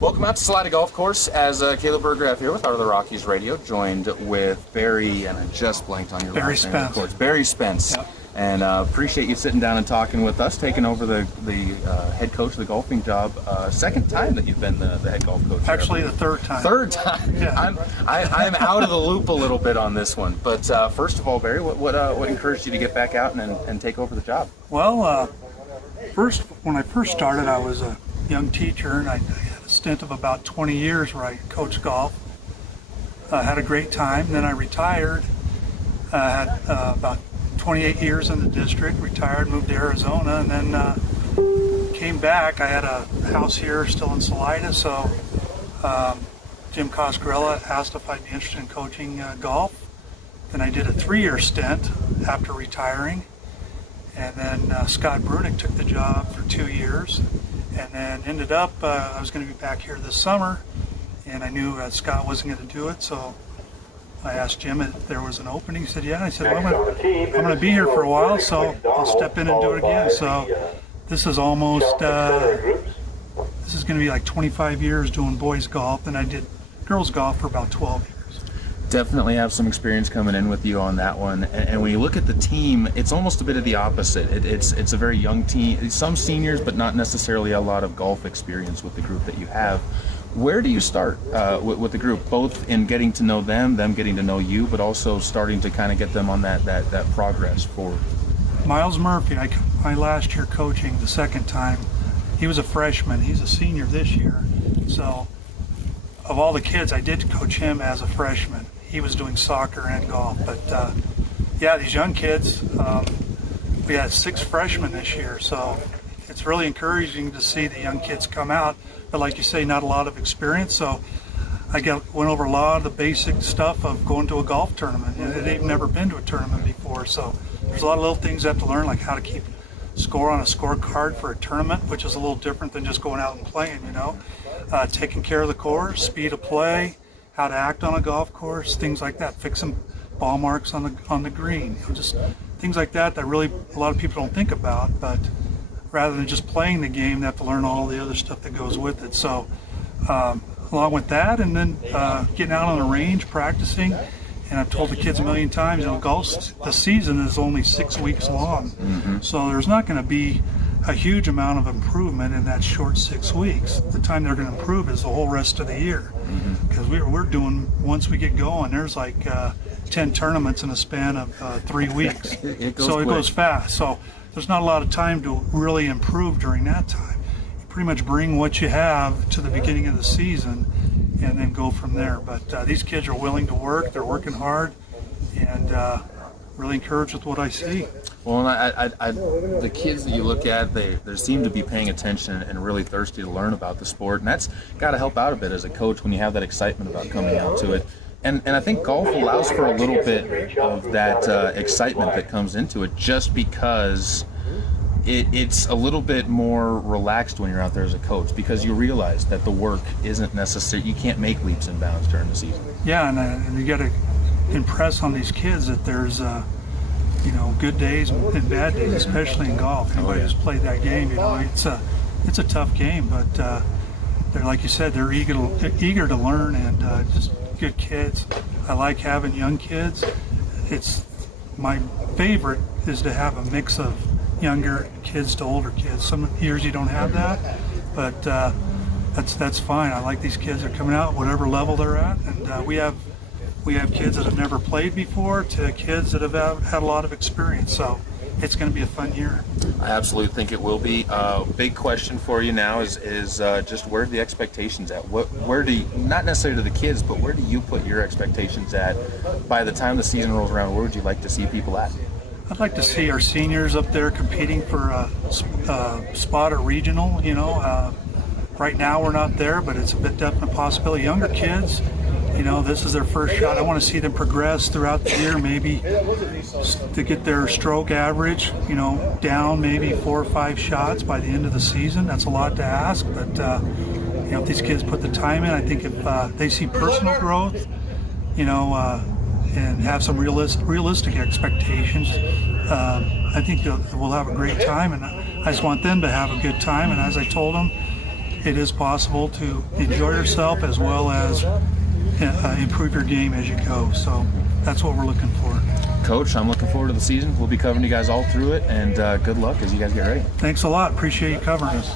Welcome out to Salida Golf Course as Caleb Berggraf here with Heart of the Rockies Radio, joined with Barry, and I just blanked on your last name, of course, Barry Spence. Yep. And appreciate you sitting down and talking with us, taking over the head coach of the golfing job. Second time that you've been the head golf coach. Actually, the third time. Third time. Yeah. I'm out of the loop a little bit on this one. But first of all, Barry, what encouraged you to get back out and take over the job? Well, when I first started, I was a young teacher, and I had a stint of about 20 years where I coached golf. Had a great time. Then I retired. Had about 28 years in the district, retired, moved to Arizona, and then came back. I had a house here still in Salida, so Jim Coscarella asked if I'd be interested in coaching golf. Then I did a 3-year stint after retiring, and then Scott Brunick took the job for 2 years, and then ended up, I was going to be back here this summer, and I knew Scott wasn't going to do it, so I asked Jim if there was an opening. He said, yeah. I said, well, I'm going to be here for a while, so I'll step in and do it again. So this is almost, this is going to be like 25 years doing boys golf, and I did girls golf for about 12 years. Definitely have some experience coming in with you on that one. And when you look at the team, it's almost a bit of the opposite. It's a very young team, some seniors, but not necessarily a lot of golf experience with the group that you have. Where do you start with the group, both in getting to know them getting to know you, but also starting to kind of get them on that progress forward? Miles Murphy, my last year coaching the second time, he was a freshman. He's a senior this year. So of all the kids, I did coach him as a freshman. He was doing soccer and golf. But yeah, these young kids, we had 6 freshmen this year. So it's really encouraging to see the young kids come out. But like you say, not a lot of experience. So I went over a lot of the basic stuff of going to a golf tournament. They've never been to a tournament before. So there's a lot of little things they have to learn, like how to keep score on a scorecard for a tournament, which is a little different than just going out and playing, taking care of the course, speed of play, how to act on a golf course, things like that, fixing ball marks on the green, just things like that really a lot of people don't think about. But rather than just playing the game, they have to learn all the other stuff that goes with it. So along with that, and then getting out on the range, practicing. And I've told the kids a million times, the season is only 6 weeks long. Mm-hmm. So there's not going to be a huge amount of improvement in that short 6 weeks. The time they're going to improve is the whole rest of the year. Because we're doing, once we get going, there's like 10 tournaments in a span of 3 weeks. It goes fast. So there's not a lot of time to really improve during that time. You pretty much bring what you have to the beginning of the season and then go from there. But these kids are willing to work. They're working hard, and really encouraged with what I see. Well, and the kids that you look at, they seem to be paying attention and really thirsty to learn about the sport, and that's got to help out a bit as a coach when you have that excitement about coming out to it. And I think golf allows for a little bit of that excitement that comes into it, just because it's a little bit more relaxed when you're out there as a coach, because you realize that the work isn't necessary. You can't make leaps and bounds during the season. Yeah, and you got to impress on these kids that there's good days and bad days, especially in golf. Anybody who's played that game, it's a tough game, but they're, like you said, they're eager to learn, and just good kids. I like having young kids. It's my favorite is to have a mix of younger kids to older kids. Some years you don't have that, but that's fine. I like these kids that are coming out whatever level they're at, and we have kids that have never played before to kids that have had a lot of experience. So it's going to be a fun year. I absolutely think it will be. Big question for you now is just where are the expectations at? Where do you, not necessarily to the kids, but where do you put your expectations at by the time the season rolls around? Where would you like to see people at? I'd like to see our seniors up there competing for a spot or regional. Right now we're not there, but it's a bit definite possibility. Younger kids, this is their first shot. I want to see them progress throughout the year, maybe to get their stroke average, down maybe 4 or 5 shots by the end of the season. That's a lot to ask, but if these kids put the time in, I think if they see personal growth, and have some realistic expectations, I think we'll have a great time, and I just want them to have a good time. And as I told them, it is possible to enjoy yourself as well as improve your game as you go. So that's what we're looking for. Coach, I'm looking forward to the season. We'll be covering you guys all through it, and good luck as you guys get ready. Thanks a lot. Appreciate you covering us.